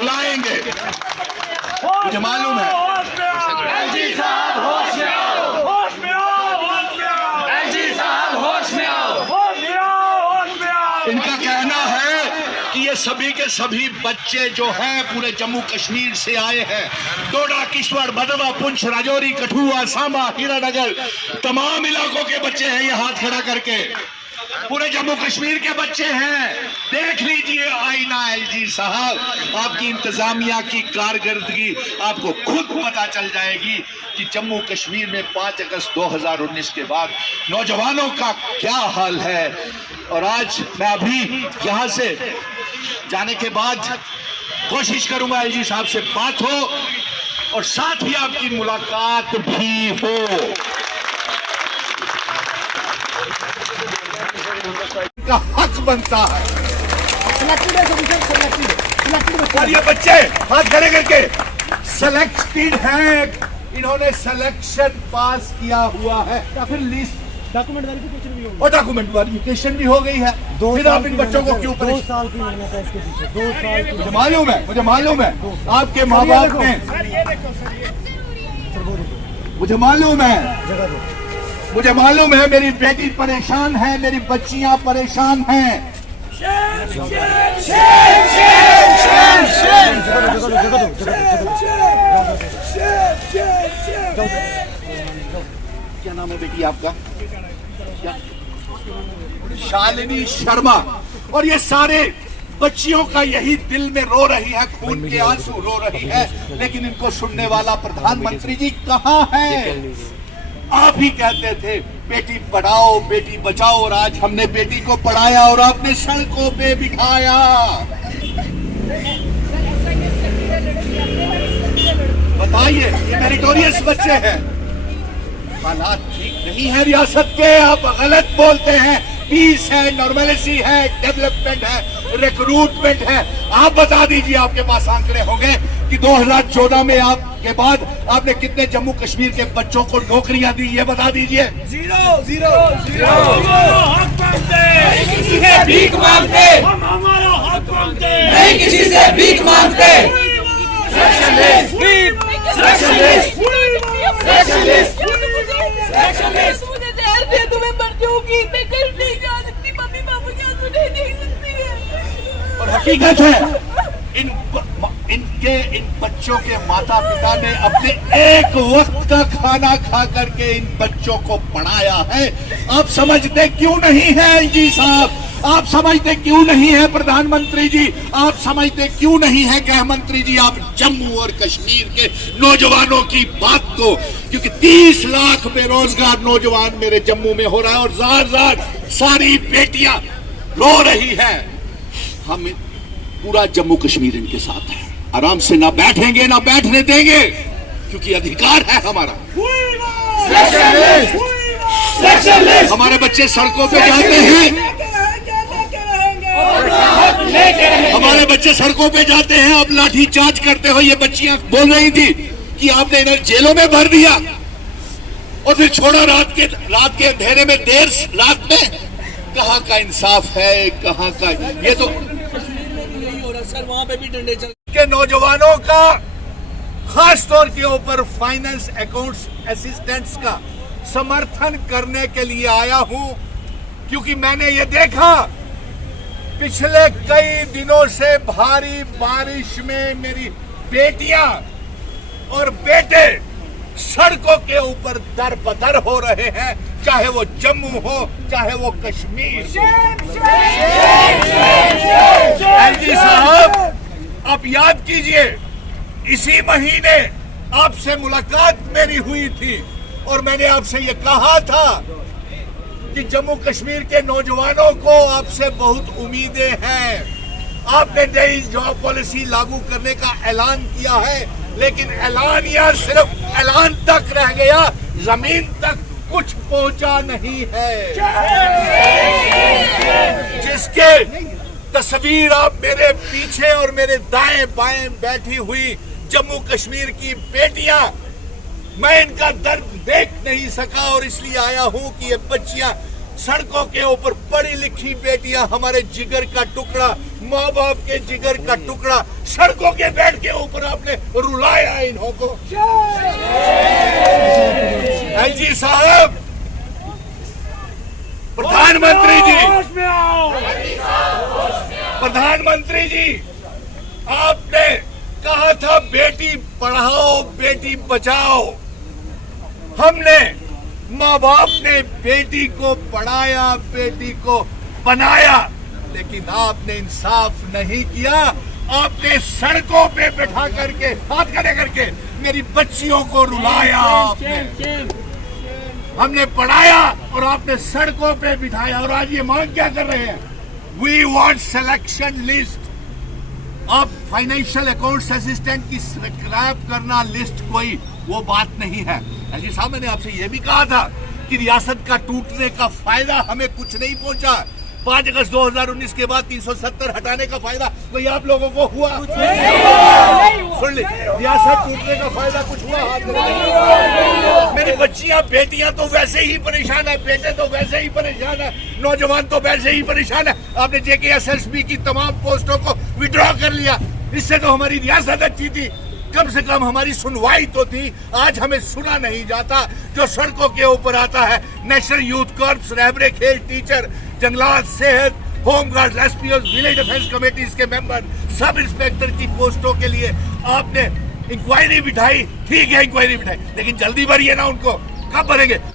बुलाएंगे। मुझे मालूम है एलजी साहब होश में आओ, होश में आओ, होश में आओ, एलजी साहब होश में आओ, होश में आओ, होश में आओ। इनका कहना है कि ये सभी के सभी बच्चे जो हैं पूरे जम्मू कश्मीर से आए हैं, डोडा, किश्तवाड़, भदरवा, पुंछ, राजौरी, कठुआ, सांबा, हीरानगर, तमाम इलाकों के बच्चे हैं। ये हाथ खड़ा करके पूरे जम्मू कश्मीर के बच्चे हैं। देख लीजिए आईना एलजी साहब, आपकी इंतजामिया की कारकर्दगी आपको खुद पता चल जाएगी कि जम्मू कश्मीर में 5 अगस्त 2019 के बाद नौजवानों का क्या हाल है। और आज मैं अभी यहां से जाने के बाद कोशिश करूंगा एलजी साहब से बात हो और साथ ही आपकी मुलाकात भी हो। का हक बनता है। और ये बच्चे हाथ खड़े करके सिलेक्टेड हैं, इन्होंने सिलेक्शन पास किया हुआ है या फिर लिस्ट डॉक्यूमेंट वेरिफिकेशन भी होगी और डॉक्यूमेंट वेरिफिकेशन भी हो गई है। फिर आप इन बच्चों को क्यों 2 साल की मेहनत है इसके पीछे, 2 साल की। मुझे मालूम है आपके माँ बाप ने, मुझे मालूम है मेरी बेटी परेशान है, मेरी बच्चियां परेशान हैं। क्या नाम है बेटी आपका? शालिनी शर्मा। और ये सारे बच्चियों का यही दिल में रो रही है, खून के आंसू रो रही है, लेकिन इनको सुनने वाला प्रधानमंत्री जी कहाँ है? आप ही कहते थे बेटी पढ़ाओ बेटी बचाओ, और आज हमने बेटी को पढ़ाया और आपने सड़कों पे बिठाया। बताइए, ये मेरिटोरियस बच्चे हैं। हालात ठीक नहीं है रियासत के, आप गलत बोलते हैं। पीस है, नॉर्मलिटी है, डेवलपमेंट है, रिक्रूटमेंट है। आप बता दीजिए, आपके पास आंकड़े होंगे कि 2014 में आपके बाद आपने कितने जम्मू कश्मीर के बच्चों को नौकरियां दी, ये बता दीजिए। जीरो। हक मांगते, किसी से भीख मांगते, हम हमारा हक मांगते, नहीं किसी से भीख मांगते। तुम्हें भर्ती होगी, मैं कहीं नहीं जा सकती, मम्मी पापा की आंसू नहीं देख सकती है। और हकीकत है इन बच्चों के माता पिता ने अपने एक वक्त का खाना खा करके इन बच्चों को पढ़ाया है। आप समझते क्यों नहीं है एलजी साहब? आप समझते क्यों नहीं है प्रधानमंत्री जी? आप समझते क्यों नहीं है गृह मंत्री जी? आप जम्मू और कश्मीर के नौजवानों की बात को, क्योंकि 30 लाख बेरोजगार नौजवान मेरे जम्मू में हो रहा है और जार सारी बेटियां रो रही है। हम पूरा जम्मू कश्मीर इनके साथ है, आराम से ना बैठेंगे ना बैठने देंगे, क्योंकि अधिकार है हमारा। हमारे बच्चे सड़कों पे जाते हैं, हमारे बच्चे सड़कों पे जाते हैं, अब लाठी चार्ज करते हो। ये बच्चियां बोल रही थी कि आपने इन्हें जेलों में भर दिया और फिर छोड़ा रात के अंधेरे में, देर रात में। कहाँ का इंसाफ है, कहाँ का? ये तो सर वहाँ पे भी डंडे चल के नौजवानों का खास तौर के ऊपर फाइनेंस अकाउंट्स असिस्टेंट्स का समर्थन करने के लिए आया हूं, क्योंकि मैंने ये देखा पिछले कई दिनों से भारी बारिश में मेरी बेटियां और बेटे सड़कों के ऊपर दर बदर हो रहे हैं, चाहे वो जम्मू हो चाहे वो कश्मीर हो। एलजी साहब, आप याद कीजिए, इसी महीने आपसे मुलाकात मेरी हुई थी और मैंने आपसे ये कहा था कि जम्मू कश्मीर के नौजवानों को आपसे बहुत उम्मीदें हैं। आपने नई जॉब पॉलिसी लागू करने का ऐलान किया है, लेकिन ऐलान या सिर्फ ऐलान तक रह गया, जमीन तक कुछ पहुंचा नहीं है। जिसके तस्वीर आप मेरे पीछे और मेरे दाएं बाएं बैठी हुई जम्मू कश्मीर की बेटियां, मैं इनका दर्द देख नहीं सका और इसलिए आया हूं कि ये बच्चियां सड़कों के ऊपर, पढ़ी लिखी बेटियां, हमारे जिगर का टुकड़ा माँ बाप के जिगर का टुकड़ा सड़कों के बेड के ऊपर आपने रुलाया इन्हों को। एलजी साहब, प्रधानमंत्री जी, प्रधानमंत्री जी, आपने कहा था बेटी पढ़ाओ बेटी बचाओ। हमने माँ बाप ने बेटी को पढ़ाया, बेटी को बनाया, लेकिन आपने इंसाफ नहीं किया। आपने सड़कों पे बैठा करके हाथ खड़े करके मेरी बच्चियों को रुलाया। आपने हमने पढ़ाया और आपने सड़कों पे बिठाया। और आज ये मांग क्या कर रहे हैं? We want selection list. अब फाइनेंशियल अकाउंट्स असिस्टेंट की स्क्रैप करना लिस्ट कोई वो बात नहीं है। अजी साहब, मैंने आपसे ये भी कहा था कि रियासत का टूटने का फायदा हमें कुछ नहीं पहुंचा। 5 अगस्त 2019 के बाद 370 हटाने का फायदा कोई आप लोगों को हुआ? सुन ली, रियासत टूटने का फायदा कुछ हुआ? हाथ में मेरी बच्चियां बेटियां तो वैसे ही परेशान है, बेटे तो वैसे ही परेशान है, नौजवान तो वैसे ही परेशान है। आपने JKSSB की तमाम पोस्टों को विड्रॉ कर लिया। इससे तो हमारी रियासत अच्छी थी, कम से कम हमारी सुनवाई तो थी। आज हमें सुना नहीं जाता। जो सड़कों के ऊपर आता है, नेशनल यूथ कॉर्प्स, रहबरे खेल टीचर, जंगलात, सेहत, home guard, SPO, village defence committees के मेंबर, सब इंस्पेक्टर की पोस्टों के लिए आपने इंक्वायरी बिठाई। ठीक है, इंक्वायरी बिठाई, लेकिन जल्दी भरिए ना उनको। कब भरेंगे?